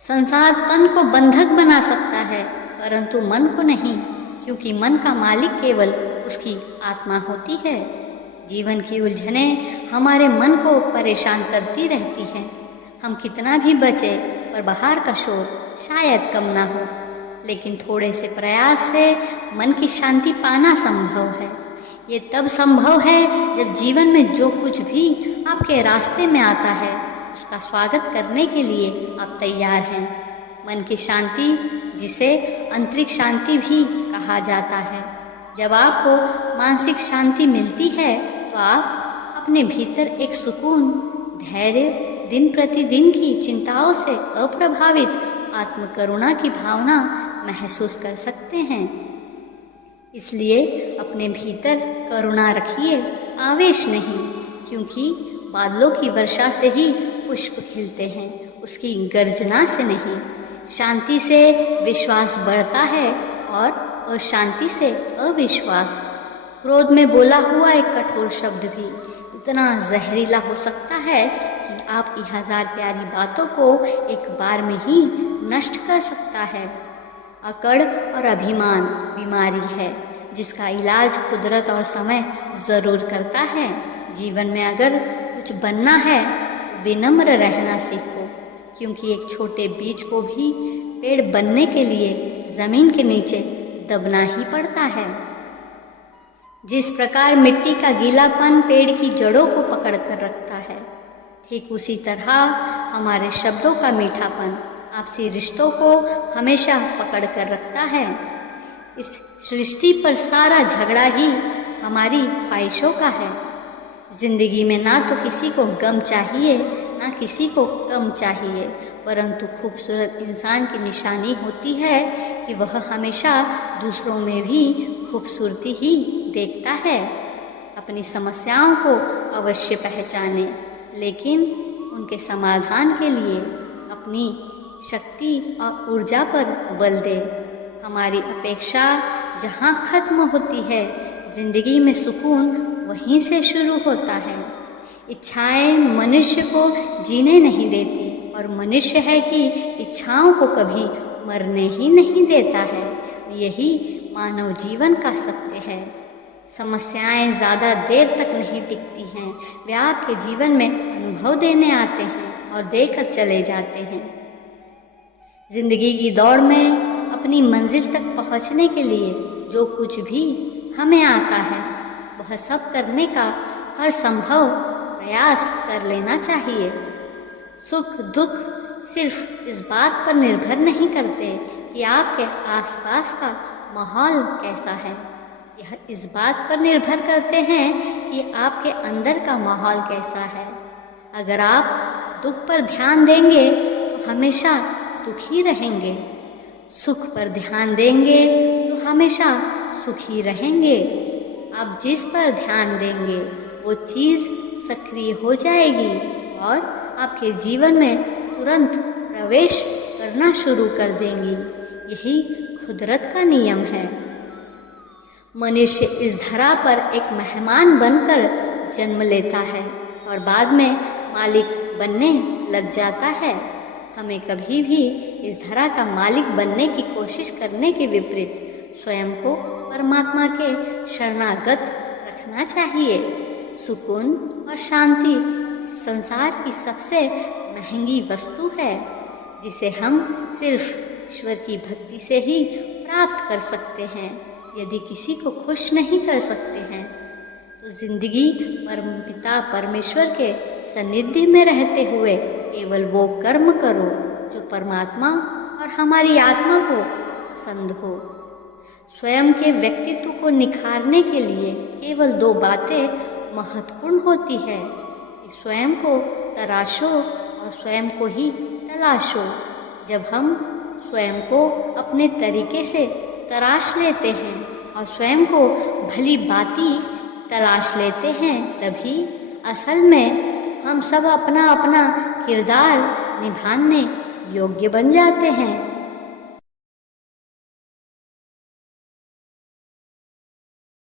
संसार तन को बंधक बना सकता है, परंतु मन को नहीं, क्योंकि मन का मालिक केवल उसकी आत्मा होती है। जीवन की उलझनें हमारे मन को परेशान करती रहती हैं। हम कितना भी बचे, पर बाहर का शोर शायद कम ना हो, लेकिन थोड़े से प्रयास से मन की शांति पाना संभव है। ये तब संभव है जब जीवन में जो कुछ भी आपके रास्ते में आता है, उसका स्वागत करने के लिए आप तैयार हैं। मन की शांति, जिसे आंतरिक शांति भी कहा जाता है। जब आपको मानसिक शांति मिलती है तो आप अपने भीतर एक सुकून, धैर्य, दिन प्रतिदिन की चिंताओं से अप्रभावित आत्मकरुणा की भावना महसूस कर सकते हैं। इसलिए अपने भीतर करुणा रखिए, आवेश नहीं, क्योंकि बादलों की वर्षा से ही पुष्प खिलते हैं, उसकी गर्जना से नहीं। शांति से विश्वास बढ़ता है और अशांति से अविश्वास। क्रोध में बोला हुआ एक कठोर शब्द भी इतना जहरीला हो सकता है कि आपकी 1000 प्यारी बातों को एक बार में ही नष्ट कर सकता है। अकड़ और अभिमान बीमारी है, जिसका इलाज कुदरत और समय जरूर करता है। जीवन में अगर कुछ बनना है तो विनम्र रहना सीखो, क्योंकि एक छोटे बीज को भी पेड़ बनने के लिए जमीन के नीचे दबना ही पड़ता है। जिस प्रकार मिट्टी का गीलापन पेड़ की जड़ों को पकड़ कर रखता है, ठीक उसी तरह हमारे शब्दों का मीठापन आपसी रिश्तों को हमेशा पकड़ कर रखता है। इस सृष्टि पर सारा झगड़ा ही हमारी ख्वाहिशों का है। जिंदगी में ना तो किसी को गम चाहिए, ना किसी को कम चाहिए, परंतु खूबसूरत इंसान की निशानी होती है कि वह हमेशा दूसरों में भी खूबसूरती ही देखता है। अपनी समस्याओं को अवश्य पहचाने, लेकिन उनके समाधान के लिए अपनी शक्ति और ऊर्जा पर बल दे। हमारी अपेक्षा जहाँ खत्म होती है, जिंदगी में सुकून वहीं से शुरू होता है। इच्छाएं मनुष्य को जीने नहीं देती, और मनुष्य है कि इच्छाओं को कभी मरने ही नहीं देता है। यही मानव जीवन का सत्य है। समस्याएं ज़्यादा देर तक नहीं टिकती हैं, वे आपके जीवन में अनुभव देने आते हैं और देकर चले जाते हैं। जिंदगी की दौड़ में अपनी मंजिल तक पहुंचने के लिए जो कुछ भी हमें आता है, वह सब करने का हर संभव प्रयास कर लेना चाहिए। सुख दुख सिर्फ इस बात पर निर्भर नहीं करते कि आपके आसपास का माहौल कैसा है, यह इस बात पर निर्भर करते हैं कि आपके अंदर का माहौल कैसा है। अगर आप दुख पर ध्यान देंगे तो हमेशा दुखी रहेंगे, सुख पर ध्यान देंगे तो हमेशा सुखी रहेंगे। आप जिस पर ध्यान देंगे वो चीज़ सक्रिय हो जाएगी और आपके जीवन में तुरंत प्रवेश करना शुरू कर देंगी। यही कुदरत का नियम है। मनुष्य इस धरा पर एक मेहमान बनकर जन्म लेता है और बाद में मालिक बनने लग जाता है। हमें कभी भी इस धरा का मालिक बनने की कोशिश करने के विपरीत स्वयं को परमात्मा के शरणागत रखना चाहिए। सुकून और शांति संसार की सबसे महंगी वस्तु है, जिसे हम सिर्फ ईश्वर की भक्ति से ही प्राप्त कर सकते हैं। यदि किसी को खुश नहीं कर सकते हैं तो जिंदगी परमपिता परमेश्वर के सानिध्य में रहते हुए केवल वो कर्म करो जो परमात्मा और हमारी आत्मा को पसंद हो। स्वयं के व्यक्तित्व को निखारने के लिए केवल 2 बातें महत्वपूर्ण होती है कि स्वयं को तराशो और स्वयं को ही तलाशो। जब हम स्वयं को अपने तरीके से तराश लेते हैं और स्वयं को भली बाती तलाश लेते हैं, तभी असल में हम सब अपना अपना किरदार निभाने योग्य बन जाते हैं।